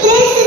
tres